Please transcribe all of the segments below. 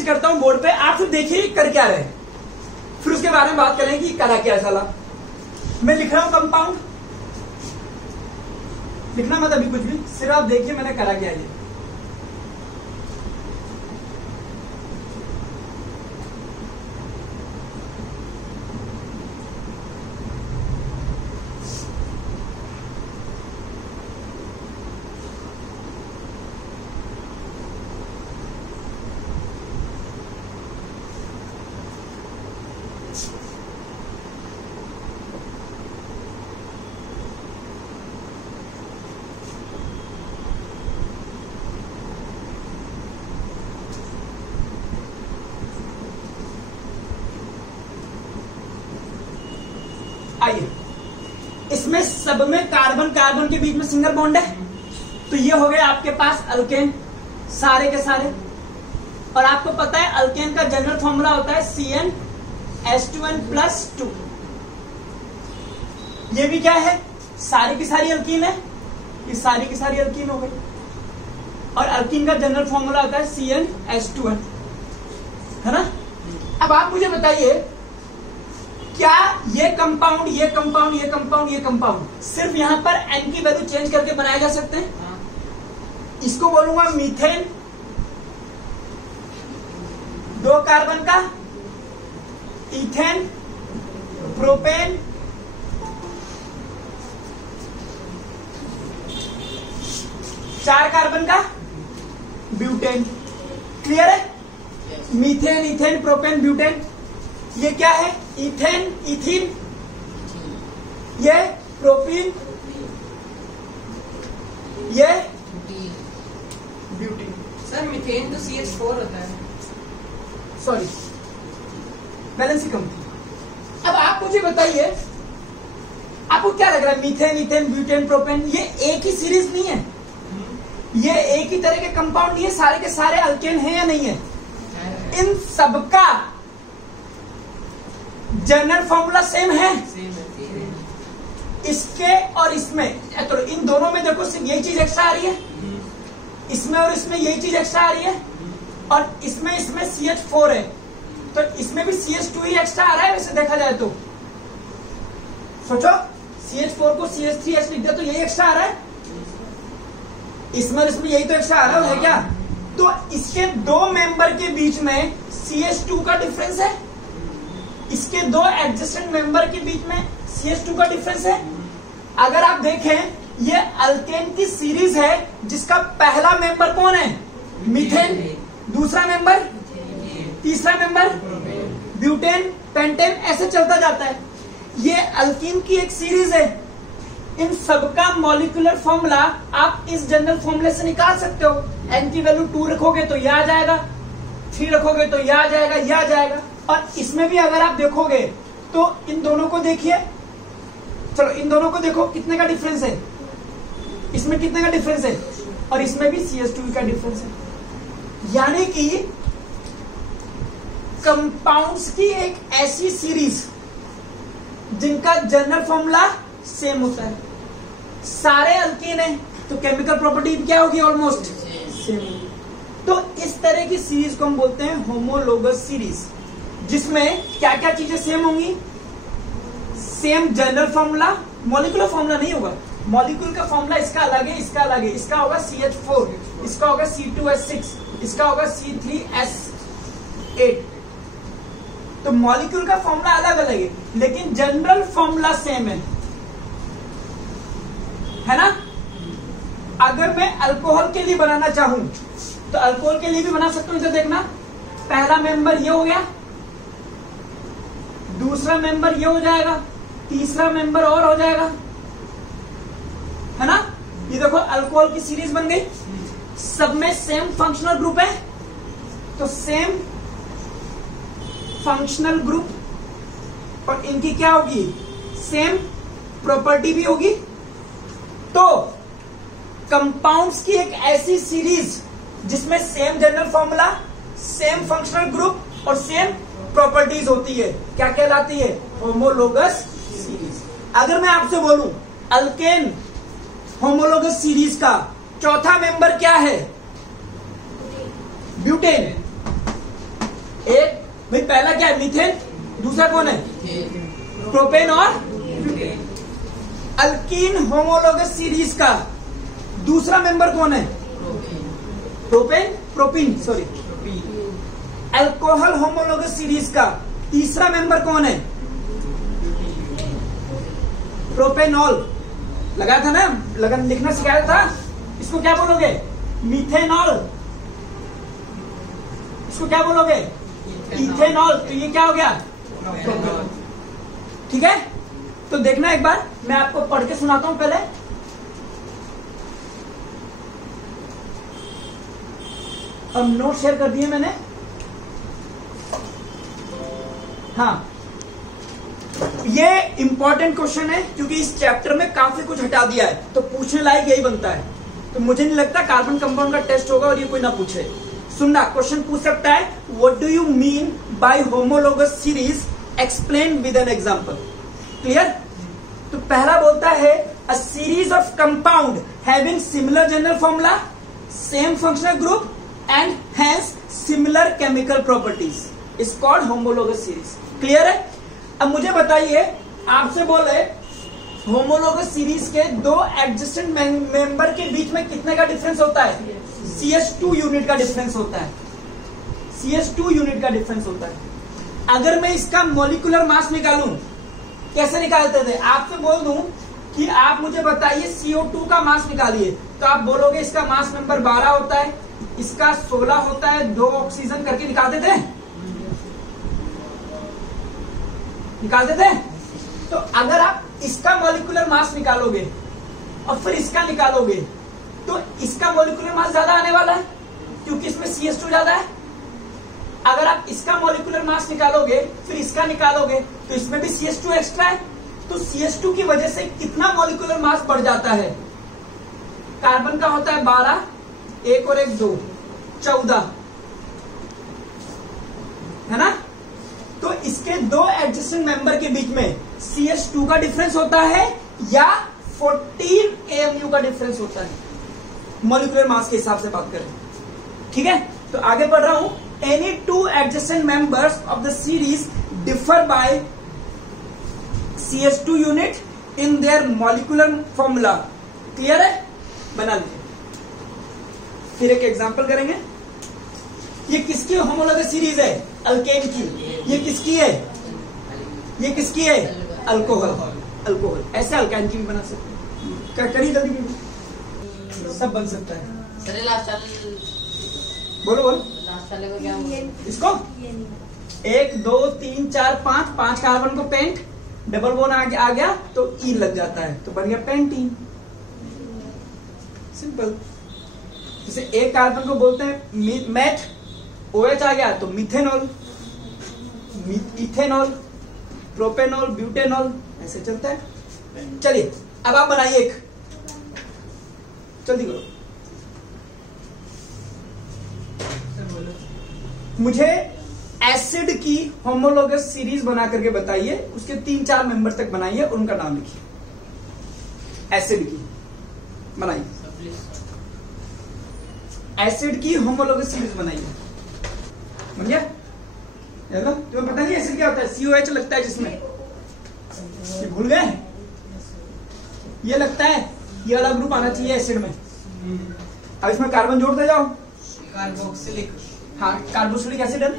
चीज करता हूं बोर्ड पे, आप फिर देखिए कर क्या रहे, फिर उसके बारे में बात करें कि करा क्या साला। मैं लिख रहा हूं कंपाउंड, लिखना मत अभी कुछ भी, सिर्फ आप देखिए मैंने करा क्या ये। आइए, इसमें सब में कार्बन कार्बन के बीच में सिंगल बॉन्ड है, तो ये हो गया आपके पास अल्केन सारे के सारे। और आपको पता है अल्केन का जनरल फॉर्मूला होता है CnH2n+2। ये भी क्या है, सारी की सारी अल्कीन है, ये सारी की सारी अल्कीन हो गई। और अल्कीन का जनरल फॉर्मूला होता है CnH2n, है ना। अब आप मुझे बताइए, क्या ये कंपाउंड ये कंपाउंड ये कंपाउंड ये कंपाउंड सिर्फ यहां पर n की वैल्यू चेंज करके बनाए जा सकते हैं? इसको बोलूंगा मीथेन, 2 कार्बन का, इथेन, प्रोपेन, चार कार्बन का ब्यूटेन। क्लियर है? Methane, ethane, propane, butane. ये क्या है? इथेन, इथीन, ये प्रोपीन, ये ब्यूटीन। सर मीथेन तो CH4 होता है। सॉरी, बैलेंस ही कम थी। अब आप मुझे बताइए, आपको क्या लग रहा है? मीथेन, इथेन, ब्यूटेन, प्रोपेन, ये एक ही सीरीज नहीं है, ये एक ही तरह के कंपाउंड नहीं है, सारे के सारे अल्केन है या नहीं है? इन सबका जनरल फॉर्मूला सेम है। इसके और इसमें, तो इन दोनों में देखो सिर्फ यही चीज एक्स्ट्रा आ रही है, इसमें और इसमें यही चीज एक्स्ट्रा आ रही है, और इसमें CH4 है, तो इसमें भी CH2 ही एक्स्ट्रा आ रहा है। वैसे देखा जाए तो सोचो, CH4 को CH3H लिख दिया तो यही एक्स्ट्रा आ रहा है, इसमें और इसमें यही तो एक्स्ट्रा आ रहा है क्या? तो इसके दो मेंबर के बीच में CH2 का डिफरेंस है, इसके दो एडजेसेंट मेंबर के बीच में CH2 का डिफरेंस है। अगर आप देखें, ये अल्केन की सीरीज है जिसका पहला मेंबर कौन है? मीथेन, दूसरा मेंबर, तीसरा मेंबर ब्यूटेन, पेंटेन, ऐसे चलता जाता है। ये अल्कीन की एक सीरीज है। इन सबका मॉलिक्यूलर फॉर्मूला आप इस जनरल फॉर्मूले से निकाल सकते हो। n की वैल्यू 2 रखोगे तो यह आ जाएगा, 3 रखोगे तो यह आ जाएगा, यह आ जाएगा। और इसमें भी अगर आप देखोगे तो इन दोनों को देखिए, चलो इन दोनों को देखो, कितने का डिफरेंस है? इसमें कितने का डिफरेंस है? और इसमें भी CH2 का डिफरेंस है। यानी कि कंपाउंड्स की एक ऐसी सीरीज जिनका जनरल फॉर्मूला सेम होता है, सारे अल्कीन है, तो केमिकल प्रॉपर्टी क्या होगी? ऑलमोस्ट सेम होगी। तो इस तरह की सीरीज को हम बोलते हैं होमोलोगस सीरीज, जिसमें क्या क्या चीजें सेम होंगी? Same general formula, molecular formula नहीं होगा, मॉलिक्यूल का फॉर्मूला इसका अलग है, इसका अलग है, इसका होगा CH4, इसका होगा C2H6, इसका होगा C3S8। तो मॉलिक्यूल का फॉर्मूला अलग अलग है, लेकिन जनरल फॉर्मूला सेम है ना। अगर मैं अल्कोहल के लिए बनाना चाहूं तो अल्कोहल के लिए भी बना सकता हूं। इधर देखना, पहला मेंबर ये हो गया, दूसरा मेंबर ये हो जाएगा, तीसरा मेंबर और हो जाएगा, है ना। ये देखो अल्कोहल की सीरीज बन गई, सब में सेम फंक्शनल ग्रुप है, तो सेम फंक्शनल ग्रुप, और इनकी क्या होगी? सेम प्रॉपर्टी भी होगी। तो कंपाउंड्स की एक ऐसी सीरीज जिसमें same general formula, same functional group और सेम प्रॉपर्टीज होती है, क्या कहलाती है? Homologous series. अगर मैं आपसे बोलूं अल्केन होमोलोगस सीरीज का चौथा मेंबर क्या है? ब्यूटेन। एक भाई पहला क्या है, मीथेन, दूसरा कौन है, प्रोपेन और अल्कीन होमोलोगस सीरीज का दूसरा मेंबर कौन है, propene sorry, alcohol homologous series का तीसरा मेंबर कौन है, प्रोपेनॉल। लगा था ना, लगन लिखना सिखाया था। इसको क्या बोलोगे, मीथेनॉल। इसको क्या बोलोगे, इथेनॉल। तो ये क्या हो गया, ठीक है। तो देखना एक बार, मैं आपको पढ़ के सुनाता हूं पहले। अब नोट शेयर कर दिए मैंने। हाँ, ये इंपॉर्टेंट क्वेश्चन है क्योंकि इस चैप्टर में काफी कुछ हटा दिया है, तो पूछने लायक यही बनता है। तो मुझे नहीं लगता कार्बन कंपाउंड का टेस्ट होगा और ये कोई ना पूछे। सुनना, क्वेश्चन पूछ सकता है, what do you mean by homologous series, explain with an example. Clear. तो पहला बोलता है, a series of compound having similar general formula, same functional group and hence similar chemical properties is called homologous series. Clear है। अब मुझे बताइए, आपसे बोले होमोलोगस सीरीज के दो एडजेसेंट मेंबर के बीच में कितने का डिफरेंस होता है, CH2 यूनिट का डिफरेंस होता है, CH2 यूनिट का डिफरेंस होता है। अगर मैं इसका मॉलिक्यूलर मास निकालूं, कैसे निकालते थे, आपसे बोल दूं कि आप मुझे बताइए CO2 का मास निकालिए, तो आप बोलोगे इसका मास नंबर 12 होता है, इसका 16 होता है, 2 ऑक्सीजन करके निकालते थे, निकालते थे। तो अगर आप इसका मॉलिक्यूलर मास निकालोगे और फिर इसका निकालोगे, तो इसका मॉलिक्यूलर मास ज्यादा आने वाला है क्योंकि इसमें CH2 ज्यादा है। अगर आप इसका मॉलिक्यूलर मास निकालोगे फिर इसका निकालोगे, तो इसमें भी CH2 एक्स्ट्रा है। तो CH2 की वजह से कितना मॉलिक्यूलर मास बढ़ जाता है, कार्बन का होता है 12, एक और एक 2, 14 है ना। तो इसके दो एडजेसेंट मेंबर के बीच में CH2 का डिफरेंस होता है या 14 AMU का डिफरेंस होता है, मॉलिक्यूलर मास के हिसाब से बात करें। ठीक है, तो आगे बढ़ रहा हूं। Any two adjacent members of the series differ by CH2 unit in their molecular formula. Clear है, बना लीजिए। फिर एक एग्जांपल करेंगे। ये किसकी होमोलोगस सीरीज है, अल्केन की। ये किसकी है, ये किसकी है, अल्कोहल। अल्कोहल ऐसे अल्काइन की भी बना सकते हैं। क्या करिए जल्दी, सब बन सकता है। सर लास्ट वाले, बोलो बोलो, लास्ट वाले को क्या बोलते? इसको 1 2 3 4 5 कार्बन को पेंट, डबल बोन आ गया तो ई लग जाता है, तो बन गया पेंटीन। सिंपल। जैसे एक कार्बन को बोलते हैं मैथ, OH आ गया तो मिथेनॉल, इथेनॉल, प्रोपेनॉल, ब्यूटेनॉल, ऐसे चलता है। चलिए अब आप बनाइए एक, जल्दी करो। मुझे एसिड की होमोलोगस सीरीज बना करके बताइए, उसके 3-4 मेंबर तक बनाइए और उनका नाम लिखिए। एसिड की बनाइए, एसिड की होमोलोगस सीरीज बनाइए। बन गया? तुम्हें पता नहीं एसिड क्या होता है, COH लगता है जिसमें, ये भूल गए? ये लगता है, ये वाला ग्रुप आना चाहिए एसिड में। अब इसमें कार्बन जोड़ते जाओ, कार्बोक्सिलिक। हाँ, कार्बोक्सिलिक एसिड है।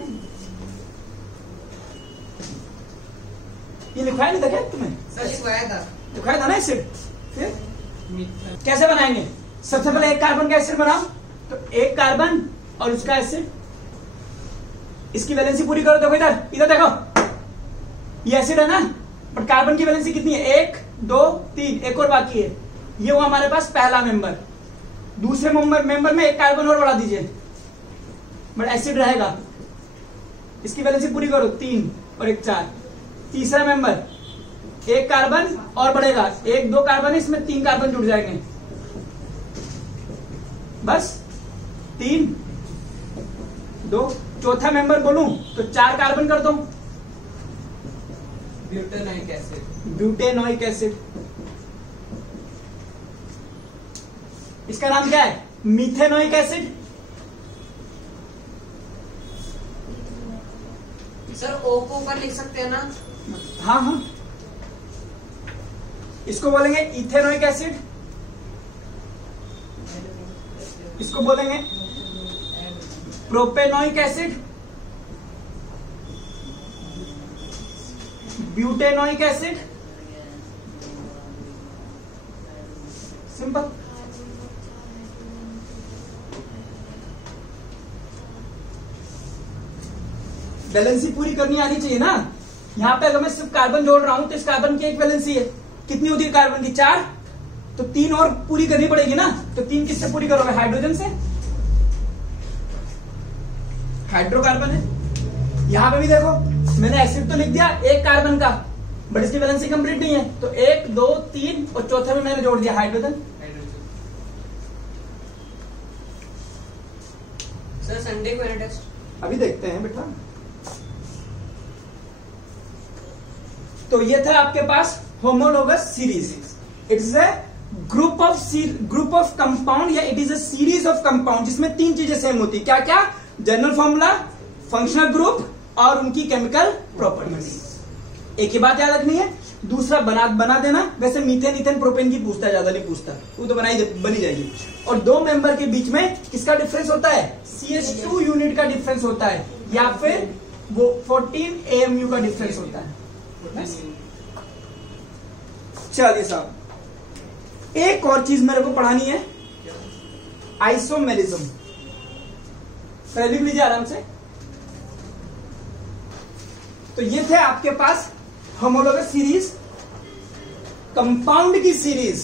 ये लिखवाया नहीं था क्या तुम्हें? सर लिखवाया था, लिखवाया था ना एसिड। फिर कैसे बनाएंगे? सबसे पहले एक कार्बन का एसिड बनाओ, तो एक कार्बन और उसका एसिड, इसकी वैलेंसी पूरी करो। देखो इधर, इधर देखो, ये एसिड है ना, बट कार्बन की वैलेंसी कितनी है, 1 2 3, एक और बाकी है। ये हुआ हमारे पास पहला मेंबर। दूसरे मेंबर में एक कार्बन और बढ़ा दीजिए, बट एसिड रहेगा। इसकी वैलेंसी पूरी करो, 3 और 1 4। तीसरा मेंबर, एक कार्बन और बढ़ेगा, 1 2 कार्बन है, इसमें 3 कार्बन जुड़ जाएंगे, बस 3 2। चौथा मेंबर बोलूं तो 4 कार्बन कर दो, ब्यूटेनोइक एसिड। Butanoic acid. इसका नाम क्या है, मीथेनोइक एसिड। सर ओ को ऊपर लिख सकते हैं ना? हाँ हाँ, इसको बोलेंगे इथेनोइक एसिड, इसको बोलेंगे propanoic acid, butanoic acid. Simple. Valency पूरी करनी आनी चाहिए ना। यहां पे अगर मैं सिर्फ कार्बन जोड़ रहा हूं तो इस कार्बन की एक वैलेंसी है, कितनी होती है कार्बन की? 4, तो 3 और पूरी करनी पड़ेगी ना। तो 3 किससे पूरी करोगे? हाइड्रोजन से। हाइड्रोकार्बन है। यहां पे भी देखो मैंने एसिड तो लिख दिया एक कार्बन का, बट इसकी वैलेंसी कंप्लीट नहीं है, तो 1 2 3 और चौथे में मैंने जोड़ दिया हाइड्रोजन। सर संडे को है टेस्ट, अभी देखते हैं बेटा। तो ये था आपके पास homologous series. It is a group of compound या it is a series of compound जिसमें 3 चीजें सेम होती है। क्या क्या? जनरल फॉर्मूला, फंक्शनल ग्रुप और उनकी केमिकल प्रॉपर्टीज। एक ही बात याद रखनी है। दूसरा बना देना। वैसे मीथेन इथेन प्रोपेन की पूछता है, ज्यादा नहीं पूछता, वो तो बनी जाएगी। और 2 मेंबर के बीच में किसका डिफरेंस होता है? CH2 यूनिट का डिफरेंस होता है, या फिर वो 14 AMU का डिफरेंस होता है। चलिए साहब, एक और चीज मेरे को पढ़ानी है, आइसोमेरिज्म। पहले लिख लीजिए आराम से। तो ये थे आपके पास होमोलोगस सीरीज, कंपाउंड की series.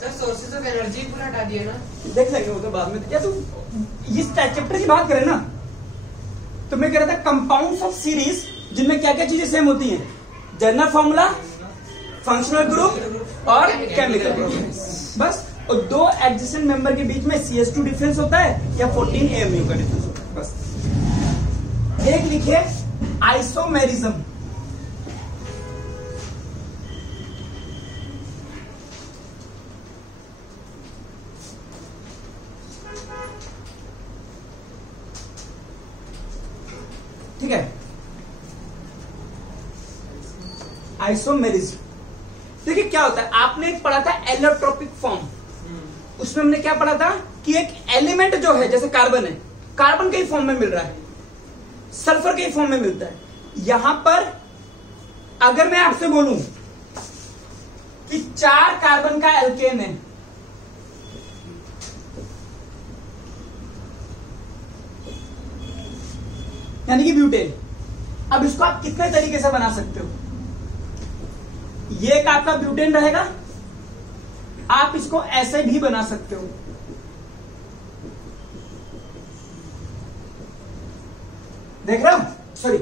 Sir sources of energy पूरा हटा दिए ना? देख लेंगे वो तो बाद में। या तो इस चैप्टर की बात करें ना, तो मैं कह रहा था कंपाउंड्स ऑफ सीरीज जिनमें क्या क्या चीजें सेम होती हैं? जनरल फॉर्मूला, फंक्शनल ग्रुप और केमिकल प्रॉपर्टीज, बस। और 2 एडजेसेंट मेंबर के बीच में CH2 डिफरेंस होता है या 14 AMU का डिफरेंस होता है, बस। एक लिखिए आइसोमेरिज्म। ठीक है, आइसोमेरिज्म। देखिए क्या होता है, आपने एक पढ़ा था एलोट्रोपिक फॉर्म। उसमें हमने क्या पढ़ा था कि एक एलिमेंट जो है, जैसे कार्बन है, कार्बन के ही फॉर्म में मिल रहा है, सल्फर के ही फॉर्म में मिलता है। यहां पर अगर मैं आपसे बोलूं कि 4 कार्बन का एल्केन है, यानी कि ब्यूटेन, अब इसको आप कितने तरीके से बना सकते हो? ये एक आपका ब्यूटेन रहेगा, आप इसको ऐसे भी बना सकते हो। देख रहे हो? सॉरी,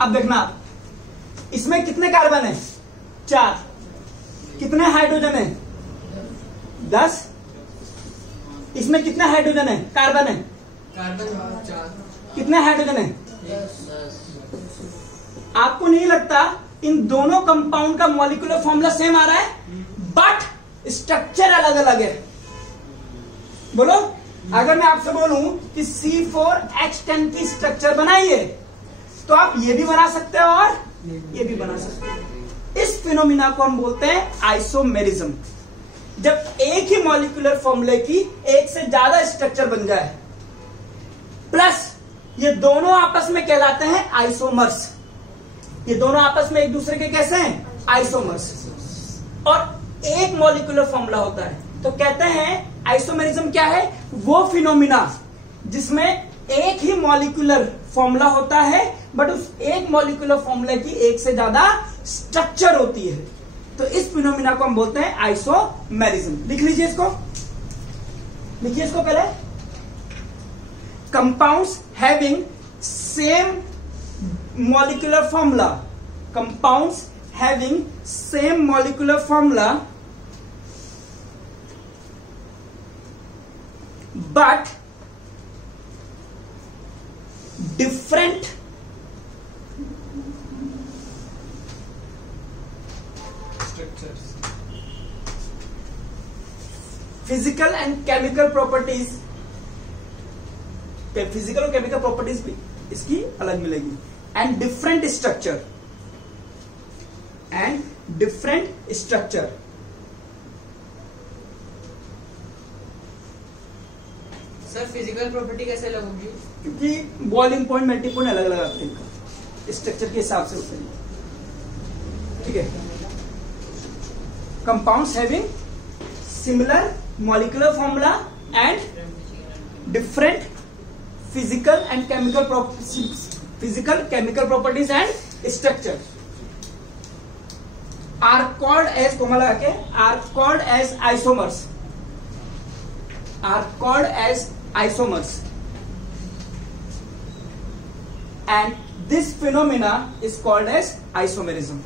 अब देखना आप, इसमें कितने कार्बन है? 4। कितने हाइड्रोजन है? 10। इसमें कितने हाइड्रोजन है? कार्बन है, कार्बन 4। कितने हाइड्रोजन है? आपको नहीं लगता इन दोनों कंपाउंड का मॉलिक्यूलर फॉर्मूला सेम आ रहा है, बट स्ट्रक्चर अलग अलग है? बोलो, अगर मैं आपसे बोलूं कि C4H10 की स्ट्रक्चर बनाइए, तो आप ये भी बना सकते हो और ये भी बना सकते हो। इस फिनोमिना को हम बोलते हैं आइसोमेरिज्म। जब एक ही मॉलिक्यूलर फॉर्मूले की एक से ज्यादा स्ट्रक्चर बन जाए, प्लस ये दोनों आपस में कहलाते हैं आइसोमर्स। ये दोनों आपस में एक दूसरे के कैसे हैं? आइसोमर्स। और एक मॉलिक्यूलर फॉर्मूला होता है, तो कहते हैं आइसोमेरिज्म क्या है? वो फिनोमिना जिसमें एक ही मॉलिक्यूलर फॉर्मूला होता है, बट उस एक मॉलिक्यूलर फॉर्मूला की एक से ज्यादा स्ट्रक्चर होती है। तो इस फिनोमिना को हम बोलते हैं आइसोमेरिज्म। लिख लीजिए इसको, लिखिए इसको पहले। Compounds having same molecular formula, compounds having same molecular formula but different structures, physical and chemical properties physical और केमिकल प्रॉपर्टीज भी इसकी अलग मिलेगी। And different structure, sir physical property कैसे अलग होगी? क्योंकि बॉइलिंग पॉइंट मेल्टिंग पॉइंट अलग अलग आते हैं स्ट्रक्चर के हिसाब से होते हैं। ठीक है। Compounds having similar molecular formula and different physical chemical properties and structure are called as, comma लगा के, are called as isomers, and this phenomena is called as isomerism,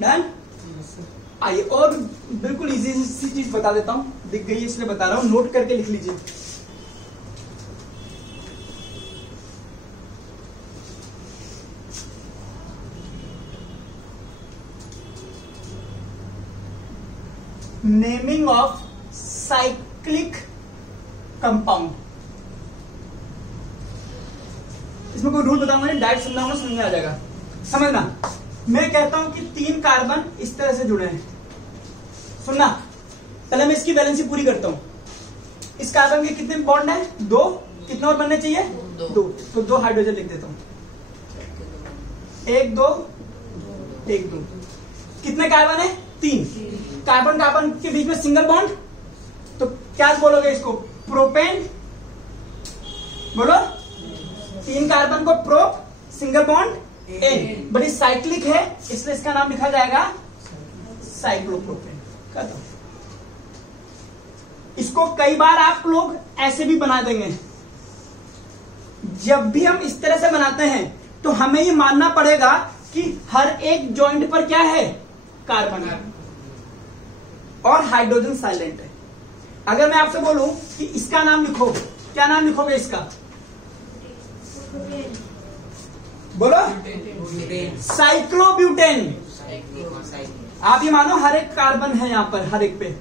done. आइए और बिल्कुल इजी सी चीज बता देता हूं, दिख गई इसलिए बता रहा हूं, नोट करके लिख लीजिए। Naming of cyclic compound. इसमें कोई रूल बताऊंगा नहीं, डायरेक्ट समझाऊंगा, समझ में आ जाएगा। समझना, मैं कहता हूं कि 3 कार्बन इस तरह से जुड़े हैं। सुनना, पहले मैं इसकी वैलेंसी पूरी करता हूं। इस कार्बन के कितने बॉन्ड है? 2। कितने और बनने चाहिए? 2। तो 2 हाइड्रोजन लिख देता हूं। 1 2 1 2। कितने कार्बन है? 3। कार्बन कार्बन के बीच में सिंगल बॉन्ड, तो क्या बोलोगे इसको? प्रोपेन। बोलो, 3 कार्बन को प्रोप, सिंगल बॉन्ड एन। बड़ी साइक्लिक है इसलिए इसका नाम लिखा जाएगा साइक्लोप्रोपेन। इसको कई बार आप लोग ऐसे भी बना देंगे। जब भी हम इस तरह से बनाते हैं तो हमें ये मानना पड़ेगा कि हर एक जॉइंट पर क्या है? कार्बन है और हाइड्रोजन साइलेंट है। अगर मैं आपसे बोलूं कि इसका नाम लिखो, क्या नाम लिखोगे इसका? बोलो, साइक्लोब्यूटेन। आप ये मानो हर एक कार्बन है यहां पर, हर एक पे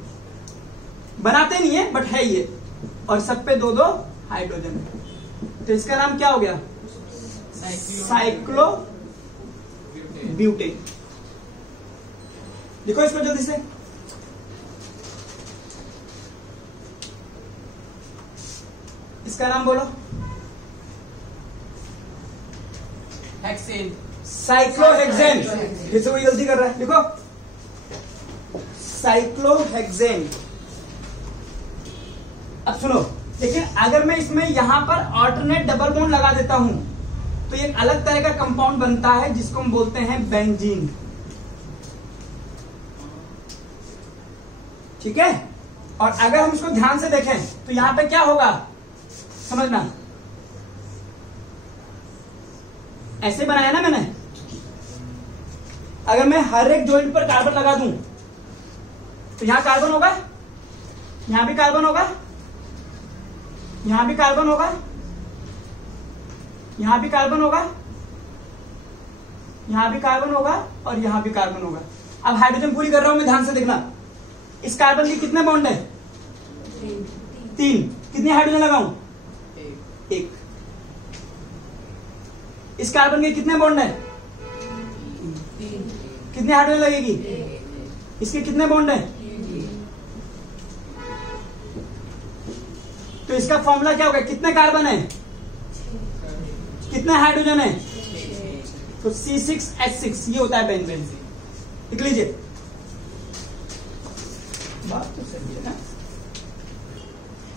बनाते नहीं है बट है ये, और सब पे 2 2 हाइड्रोजन है। तो इसका नाम क्या हो गया? साइक्लोब्यूटेन। लिखो इसको जल्दी से। इसका नाम बोलो। हेक्सेन। साइक्लोहेक्सेन। फिर से कोई गलती कर रहा है, लिखो साइक्लोहेक्सेन। अब सुनो, लेकिन अगर मैं इसमें यहां पर ऑल्टरनेट डबल बॉन्ड लगा देता हूं तो एक अलग तरह का कंपाउंड बनता है जिसको हम बोलते हैं बेंजीन। ठीक है। और अगर हम इसको ध्यान से देखें तो यहां पे क्या होगा? समझना, ऐसे बनाया ना मैंने। अगर मैं हर एक जॉइंट पर कार्बन लगा दूं तो यहां कार्बन होगा, यहां भी कार्बन होगा, यहां भी कार्बन होगा, यहां भी कार्बन होगा, यहां भी कार्बन होगा और यहां भी कार्बन होगा। अब हाइड्रोजन पूरी कर रहा हूं मैं, ध्यान से देखना। इस कार्बन के कितने बॉन्ड है? 3। कितने हाइड्रोजन लगाऊं? 1। इस कार्बन के कितने बॉन्ड है? 3। कितने हाइड्रोजन लगेगी? इसके कितने बॉन्ड है? तो इसका फॉर्मूला क्या होगा? कितने कार्बन है? कितने हाइड्रोजन है? तो C6H6 ये होता है बेंजीन। लिख लीजिए। बात तो सही है ना।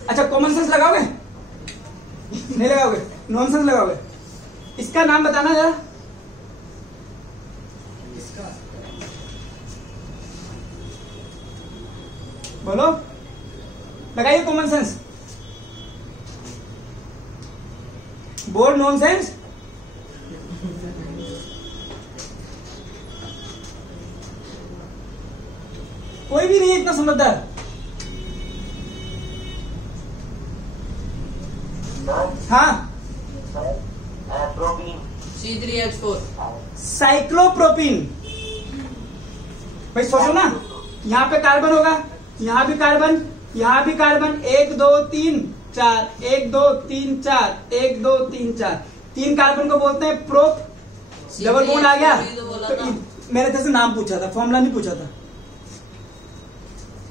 अच्छा, कॉमन सेंस लगाओगे? नहीं लगाओगे, नॉनसेंस लगाओगे। इसका नाम बताना जरा। बोलो, लगाइए कॉमन सेंस। बोल नॉनसेंस। कोई भी नहीं है इतना समझदार। हाँ, प्रोपीन। C3H4। साइक्लोप्रोपीन। भाई सोचो ना, यहाँ पे कार्बन होगा, यहाँ भी कार्बन, यहाँ भी कार्बन, 1 2 3 4, 1 2 3 4, 1 2 3 4, 3 कार्बन को बोलते हैं प्रोप। डबल बॉन्ड आ गया तो मैंने तेरे से नाम पूछा था, फॉर्मूला नहीं पूछा था।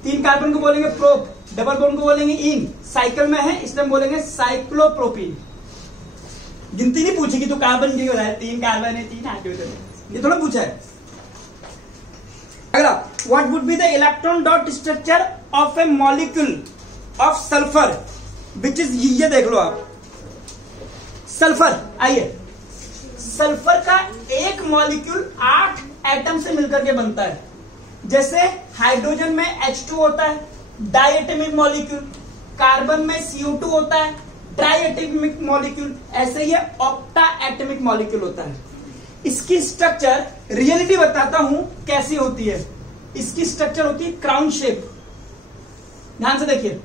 3 कार्बन को बोलेंगे प्रोप, डबल बॉन्ड को बोलेंगे इन, साइकिल में है इसलिए हम बोलेंगे साइक्लोप्रोपीन। गिनती नहीं पूछी कि तू कार्बन क्यों रहा है, 3 कार्बन है, 3 आगे, ये थोड़ा पूछा है। अगला, what would be the electron dot structure of A molecule of sulphur which is, ये देख लो आप, सल्फर, आइए, सल्फर का एक मॉलिक्यूल 8 एटम से मिलकर के बनता है। जैसे हाइड्रोजन में H2 होता है, डाइएटमिक मॉलिक्यूल, कार्बन में CO2 होता है, ट्राइएटमिक मॉलिक्यूल, ऐसे ही ऑक्टा एटमिक मॉलिक्यूल होता है। इसकी स्ट्रक्चर, रियलिटी बताता हूं कैसी होती है। इसकी स्ट्रक्चर होती है क्राउन शेप। ध्यान से देखिए,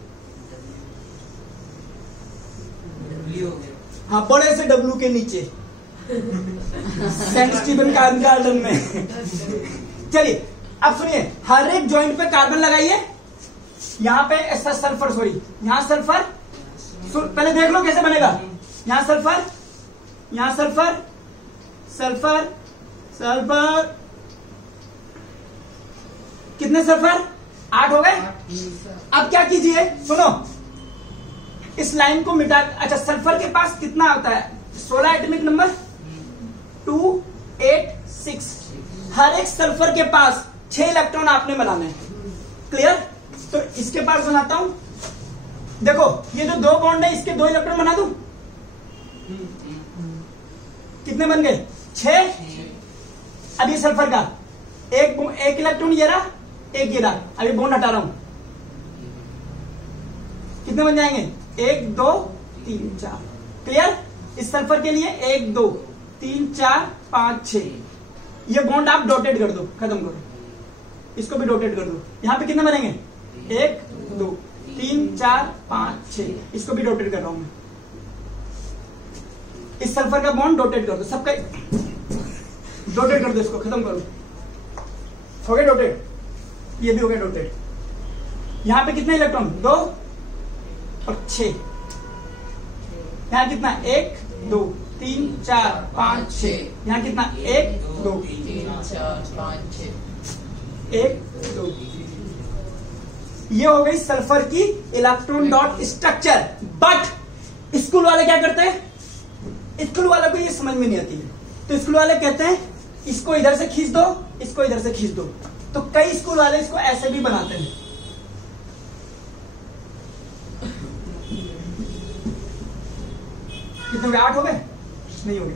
हाँ, बड़े से डब्लू के नीचे सेंट स्टीफन गार्डन में। चलिए अब सुनिए, हर एक जॉइंट पे कार्बन लगाइए, यहां पे ऐसा सल्फर, सॉरी यहां सल्फर, पहले देख लो कैसे बनेगा। यहां सल्फर, यहां सल्फर, सल्फर, सल्फर, कितने सल्फर, 8 हो गए। अब क्या कीजिए, सुनो, इस लाइन को मिटा, अच्छा सल्फर के पास कितना होता है, 16 एटॉमिक नंबर, 2 8 6, हर एक सल्फर के पास 6 इलेक्ट्रॉन आपने बनाने हैं। क्लियर? तो इसके पास बनाता हूं, देखो ये जो 2 बॉन्ड है इसके 2 इलेक्ट्रॉन बना दूं, कितने बन गए, 6। अब ये सल्फर का एक इलेक्ट्रॉन ये रहा, एक ये रहा, अभी बॉन्ड हटा रहा हूं, कितने बन जाएंगे, 1 2 3 4। क्लियर? इस सल्फर के लिए 1 2 3 4 5 6, ये बॉन्ड आप डॉटेड कर दो, खत्म करो, इसको भी डॉटेड कर दो। यहां पे कितने बनेंगे, 1 2 3 4 5 6, इसको भी डॉटेड कर रहा हूं मैं। इस सल्फर का बॉन्ड डॉटेड कर दो, सबका डॉटेड कर दो, इसको खत्म करो, हो गया डॉटेड, ये भी हो गया डॉटेड। यहां पे कितने इलेक्ट्रॉन, 2 और 6, यहां कितना, 1 2 3 4 5 6, यहां कितना, 1 2 3 4 5 6, 1 2। ये हो गई सल्फर की electron dot structure. But school वाले क्या करते हैं, स्कूल वाले को ये समझ में नहीं आती है, तो स्कूल वाले कहते हैं इसको इधर से खींच दो, इसको इधर से खींच दो। तो कई स्कूल वाले इसको ऐसे भी बनाते हैं। कितने हो गए, 8 हो गए, नहीं हो गए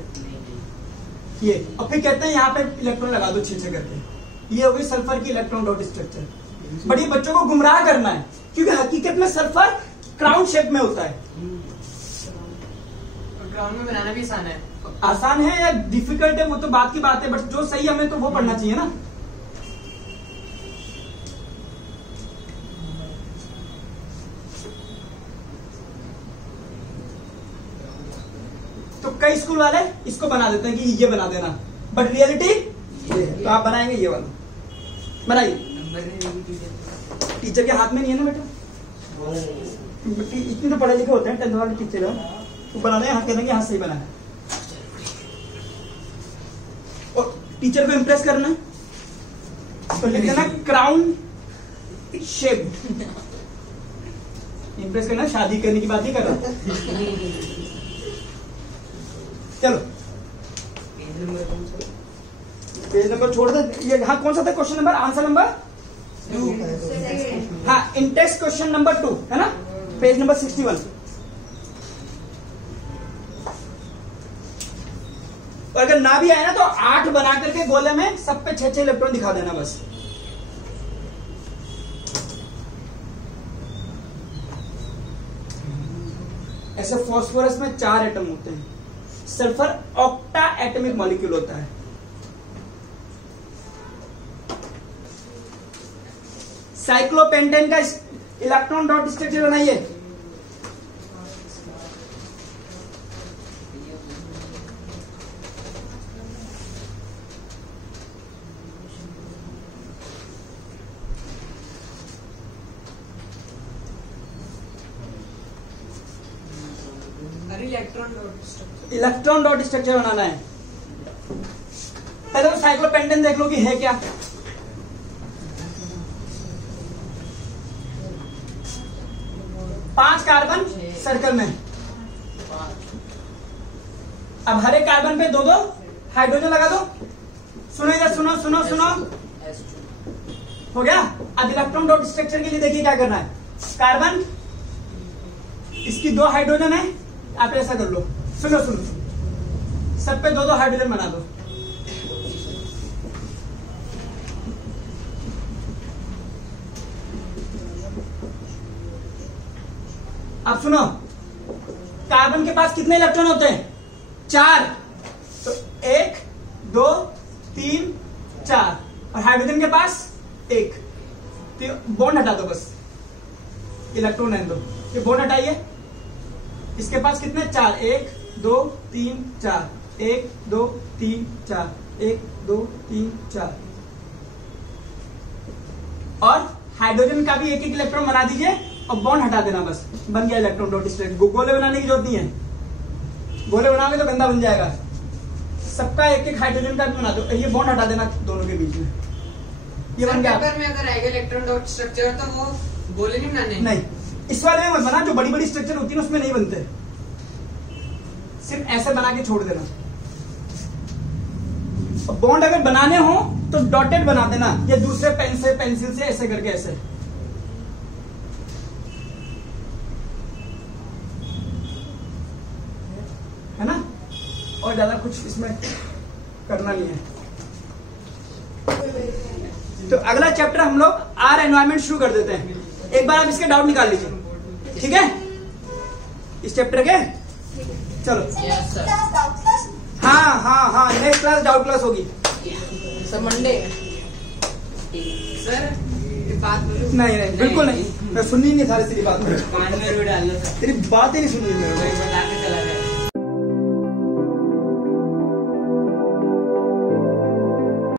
ये। और फिर कहते हैं यहाँ पे इलेक्ट्रॉन लगा दो 6 करके। ये हो गई सल्फर की इलेक्ट्रॉन डॉट स्ट्रक्चर। बट ये बच्चों को गुमराह करना है, क्योंकि हकीकत में सल्फर क्राउन शेप में होता है। क्राउन में बनाना भी आसान है, आसान है या डिफिकल्ट है वो तो बात की बात है, बट जो सही हमें तो वो पढ़ना चाहिए ना। तो कई स्कूल वाले इसको बना देते हैं कि ये बना देना, बट रियलिटी तो आप बनाएंगे ये वाला। बनाइए, टीचर के हाथ में नहीं है ना बेटा, इतने तो पढ़े लिखे होते हैं 10th वाले टीचर, तो बनाने हाथ कह देंगे हाथ सही बना है। और टीचर को इम्प्रेस करना है तो लिख देना क्राउन शेप्ड। इम्प्रेस करना, शादी करने की बात ही कर रहा। चलो पेज नंबर छोड़ दे, ये हाँ कौन सा था क्वेश्चन नंबर, आंसर नंबर 2। हाँ, इंटेक्स क्वेश्चन नंबर 2 है ना, पेज नंबर 61। तो अगर ना भी आए ना तो 8 बना करके गोले में सब पे 6 इलेक्ट्रॉन दिखा देना बस। ऐसे फास्फोरस में 4 एटम होते हैं। सल्फर ऑक्टा एटमिक मॉलिक्यूल होता है। साइक्लोपेंटेन का इलेक्ट्रॉन डॉट स्ट्रक्चर बनाइए। इलेक्ट्रॉन डॉट स्ट्रक्चर बनाना है। पहले तो साइक्लोपेंटेन देख लो कि है क्या। पांच कार्बन सर्कल में, अब हर एक कार्बन पे दो दो हाइड्रोजन लगा दो। सुनो इधर, सुनो सुनो सुनो, हो गया। अब इलेक्ट्रॉन डॉट स्ट्रक्चर के लिए देखिए क्या करना है। कार्बन, इसकी दो हाइड्रोजन है, आप ऐसा कर लो। सुनो सुनो, सब पे दो दो हाइड्रोजन बना दो। अब सुनो, कार्बन के पास कितने इलेक्ट्रॉन होते हैं? 4। तो 1 2 3 4, और हाइड्रोजन के पास 1। तो बॉन्ड हटा दो, बस इलेक्ट्रॉन रहने दो। ये बॉन्ड हटाइए। इसके पास कितने? 4। 1 2 3 4, 1 2 3 4, 1 2 3 4। और हाइड्रोजन का भी एक एक इलेक्ट्रॉन बना दीजिए और बॉन्ड हटा देना, बस बन गया इलेक्ट्रॉन डॉट स्ट्रक्चर। गोले बनाने की जरूरत नहीं है, गोले बनाओगे तो गंदा बन जाएगा। सबका एक एक हाइड्रोजन का भी बना दो, ये बॉन्ड हटा देना दोनों के बीच में। ये बन गया। पेपर में अगर आएगा इलेक्ट्रॉन डॉट स्ट्रक्चर तो वो गोले नहीं बनाने। नहीं, इस वाले में मत बना, जो बड़ी बड़ी स्ट्रक्चर होती है उसमें नहीं बनते। सिर्फ ऐसे बना के छोड़ देना। बॉन्ड अगर बनाने हो तो डॉटेड बना देना, या दूसरे पेन से, पेंसिल से ऐसे करके, ऐसे। है ना? और ज्यादा कुछ इसमें करना नहीं है। तो अगला चैप्टर हम लोग आर एनवायरमेंट शुरू कर देते हैं। एक बार आप इसके डाउट निकाल लीजिए, ठीक है? इस चैप्टर के चलो। Yes sir. हाँ हाँ हाँ, नेक्स्ट क्लास डाउट क्लास होगी सर मंडे। सर बात बोलो। नहीं नहीं, बिल्कुल नहीं, मैं सुननी नहीं सारी तेरी बात। कान में डाल लो सर। तेरी बात ही नहीं सुननी मेरे को। बता के चला